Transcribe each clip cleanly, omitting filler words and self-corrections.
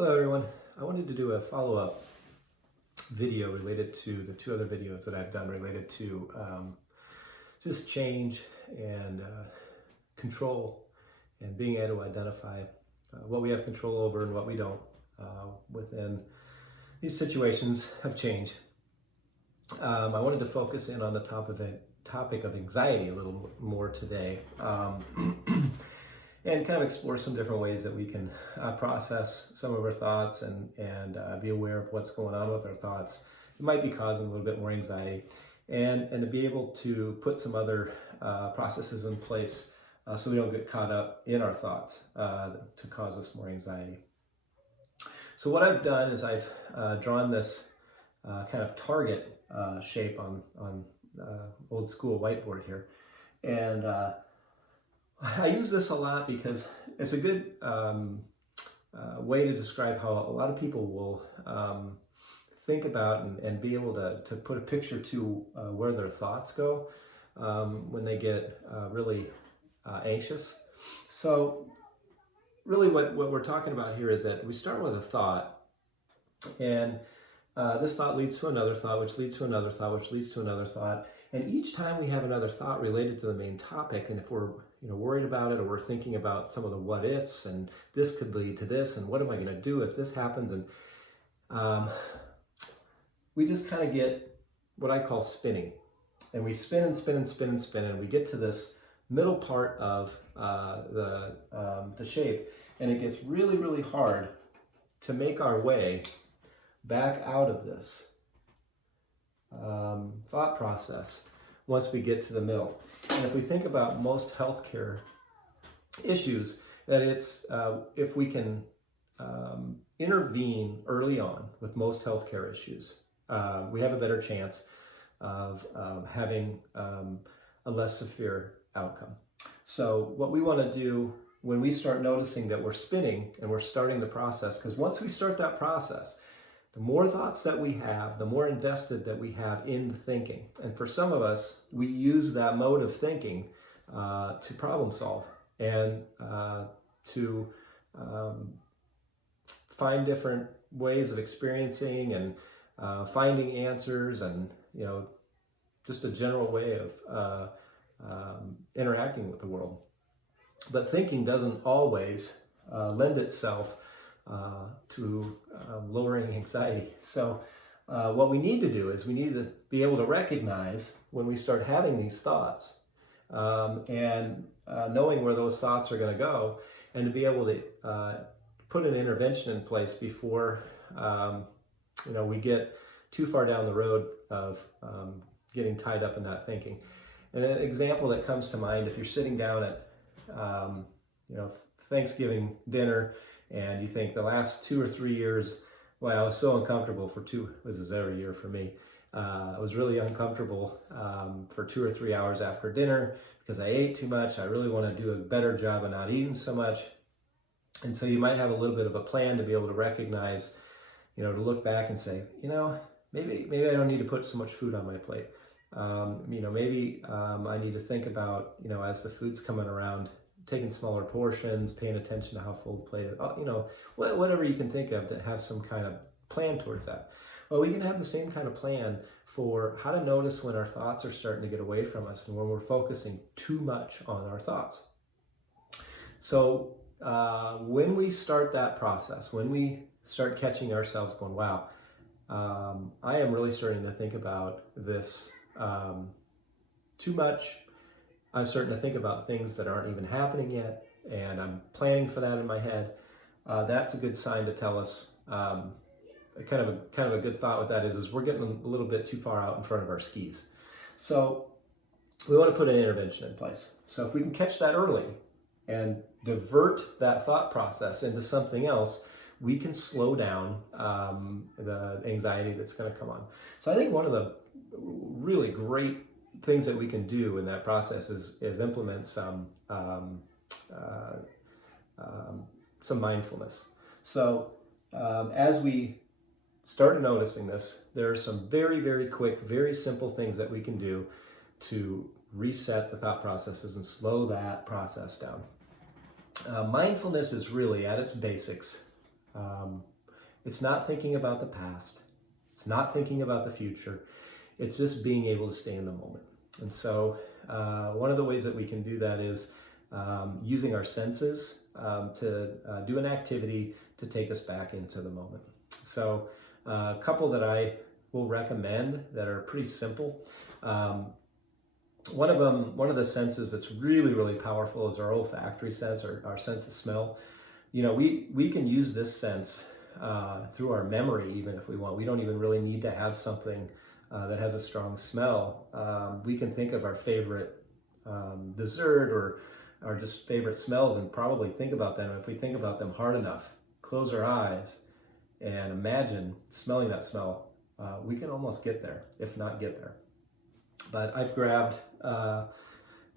Hello everyone. I wanted to do a follow-up video related to the two other videos that I've done related to just change and control and being able to identify what we have control over and what we don't within these situations of change. I wanted to focus in on the topic of anxiety a little more today. And kind of explore some different ways that we can process some of our thoughts and be aware of what's going on with our thoughts. It might be causing a little bit more anxiety, and to be able to put some other processes in place so we don't get caught up in our thoughts to cause us more anxiety. So what I've done is I've drawn this kind of target shape on old school whiteboard here, and I use this a lot because it's a good way to describe how a lot of people will think about and be able to put a picture to where their thoughts go when they get really anxious. So really what we're talking about here is that we start with a thought, and this thought leads to another thought, which leads to another thought, which leads to another thought. And each time we have another thought related to the main topic, and if we're worried about it, or we're thinking about some of the what ifs, and this could lead to this, and what am I going to do if this happens, and we just kind of get what I call spinning, and we spin and spin and spin and spin, and we get to this middle part of the shape, and it gets really, really hard to make our way back out of this thought process once we get to the middle. And if we think about most healthcare issues, that it's if we can intervene early on with most healthcare issues, we have a better chance of having a less severe outcome. So what we want to do when we start noticing that we're spinning and we're starting the process, because once we start that process, the more thoughts that we have, the more invested that we have in the thinking. And for some of us, we use that mode of thinking to problem solve and to find different ways of experiencing and finding answers, and just a general way of interacting with the world. But thinking doesn't always lend itself to lowering anxiety. So what we need to do is we need to be able to recognize when we start having these thoughts and knowing where those thoughts are going to go, and to be able to put an intervention in place before we get too far down the road of getting tied up in that thinking. And an example that comes to mind, if you're sitting down at Thanksgiving dinner, and you think the last 2 or 3 years, wow, I was so uncomfortable this is every year for me. I was really uncomfortable for 2 or 3 hours after dinner because I ate too much. I really want to do a better job of not eating so much. And so you might have a little bit of a plan to be able to recognize, to look back and say, maybe I don't need to put so much food on my plate. Maybe I need to think about, as the food's coming around, taking smaller portions, paying attention to how full the plate is, whatever you can think of to have some kind of plan towards that. Well, we can have the same kind of plan for how to notice when our thoughts are starting to get away from us and when we're focusing too much on our thoughts. So when we start that process, when we start catching ourselves going, wow, I am really starting to think about this too much. I'm starting to think about things that aren't even happening yet, and I'm planning for that in my head. That's a good sign to tell us, kind of a good thought with that is we're getting a little bit too far out in front of our skis. So we want to put an intervention in place. So if we can catch that early and divert that thought process into something else, we can slow down the anxiety that's going to come on. So I think one of the really great things that we can do in that process is implement some mindfulness. So as we start noticing this, there are some very, very quick, very simple things that we can do to reset the thought processes and slow that process down. Mindfulness is really, at its basics, It's not thinking about the past. It's not thinking about the future. It's just being able to stay in the moment. And so one of the ways that we can do that is using our senses to do an activity to take us back into the moment. So a couple that I will recommend that are pretty simple. One of the senses that's really, really powerful is our olfactory sense, or our sense of smell. You know, we can use this sense through our memory, even if we want. We don't even really need to have something that has a strong smell. We can think of our favorite dessert or just favorite smells and probably think about them. If we think about them hard enough, close our eyes and imagine smelling that smell, we can almost get there, if not get there. But I've grabbed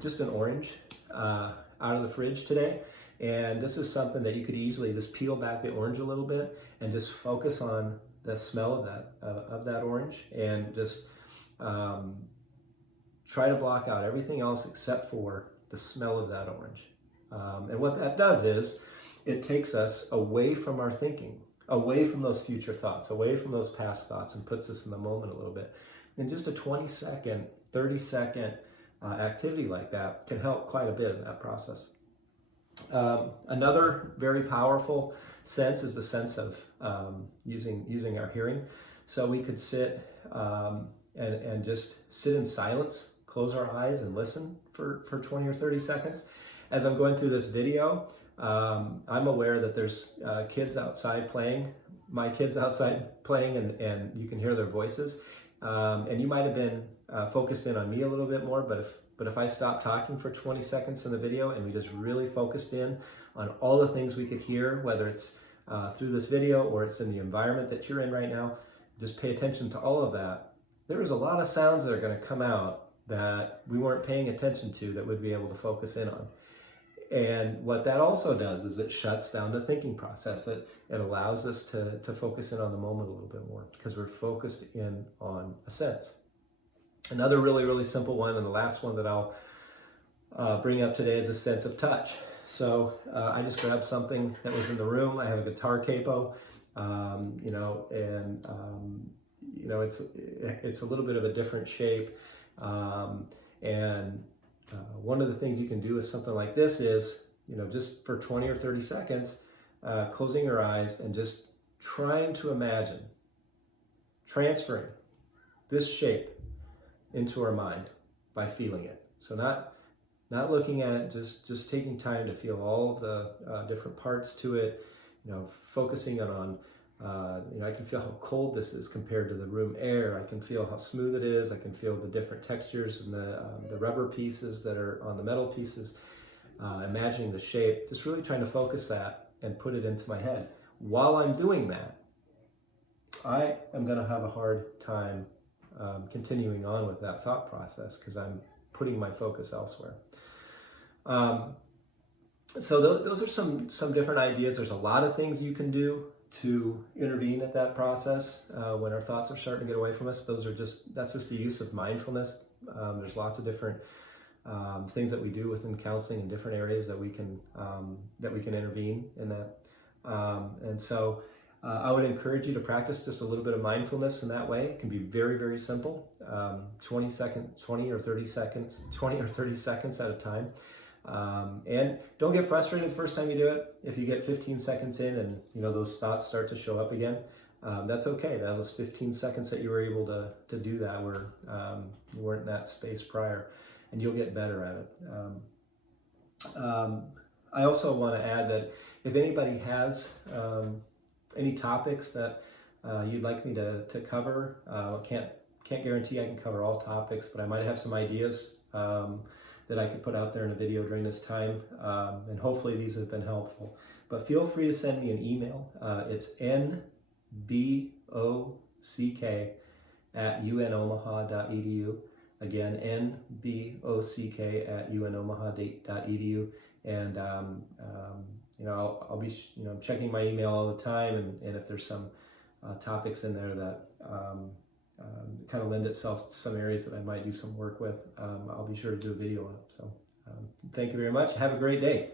just an orange out of the fridge today. And this is something that you could easily just peel back the orange a little bit and just focus on the smell of that orange, and just try to block out everything else except for the smell of that orange. And what that does is it takes us away from our thinking, away from those future thoughts, away from those past thoughts, and puts us in the moment a little bit. And just a 20-second, 30-second activity like that can help quite a bit in that process. Another very powerful sense is the sense of using our hearing. So we could sit and just sit in silence, close our eyes and listen for 20 or 30 seconds. As I'm going through this video, I'm aware that there's kids outside playing, my kids outside playing, and you can hear their voices. And you might have been focused in on me a little bit more, but if I stopped talking for 20 seconds in the video and we just really focused in on all the things we could hear, whether it's through this video or it's in the environment that you're in right now, just pay attention to all of that. There's a lot of sounds that are going to come out that we weren't paying attention to that we'd be able to focus in on. And what that also does is it shuts down the thinking process. It allows us to focus in on the moment a little bit more because we're focused in on a sense. Another really, really simple one, and the last one that I'll bring up today, is a sense of touch. So I just grabbed something that was in the room. I have a guitar capo, it's a little bit of a different shape. One of the things you can do with something like this is, just for 20 or 30 seconds, closing your eyes and just trying to imagine transferring this shape into our mind by feeling it. So not looking at it, just taking time to feel all the different parts to it, focusing on, I can feel how cold this is compared to the room air. I can feel how smooth it is. I can feel the different textures and the rubber pieces that are on the metal pieces. Imagining the shape, just really trying to focus that and put it into my head. While I'm doing that, I am going to have a hard time continuing on with that thought process because I'm putting my focus elsewhere. So those are some different ideas. There's a lot of things you can do to intervene at that process when our thoughts are starting to get away from us. That's just the use of mindfulness. There's lots of different things that we do within counseling in different areas that we can intervene in that. And so I would encourage you to practice just a little bit of mindfulness in that way. It can be very, very simple. 20 or 30 seconds at a time. And don't get frustrated the first time you do it. If you get 15 seconds in and those thoughts start to show up again, that's okay. That was 15 seconds that you were able to do that where you weren't in that space prior, and you'll get better at it. I also want to add that if anybody has any topics that you'd like me to cover, can't guarantee I can cover all topics, but I might have some ideas that I could put out there in a video during this time, and hopefully these have been helpful. But feel free to send me an email. It's nbock@unomaha.edu. Again, nbock@unomaha.edu. And I'll be checking my email all the time, and if there's some topics in there that kind of lend itself to some areas that I might do some work with, I'll be sure to do a video on it. So thank you very much. Have a great day.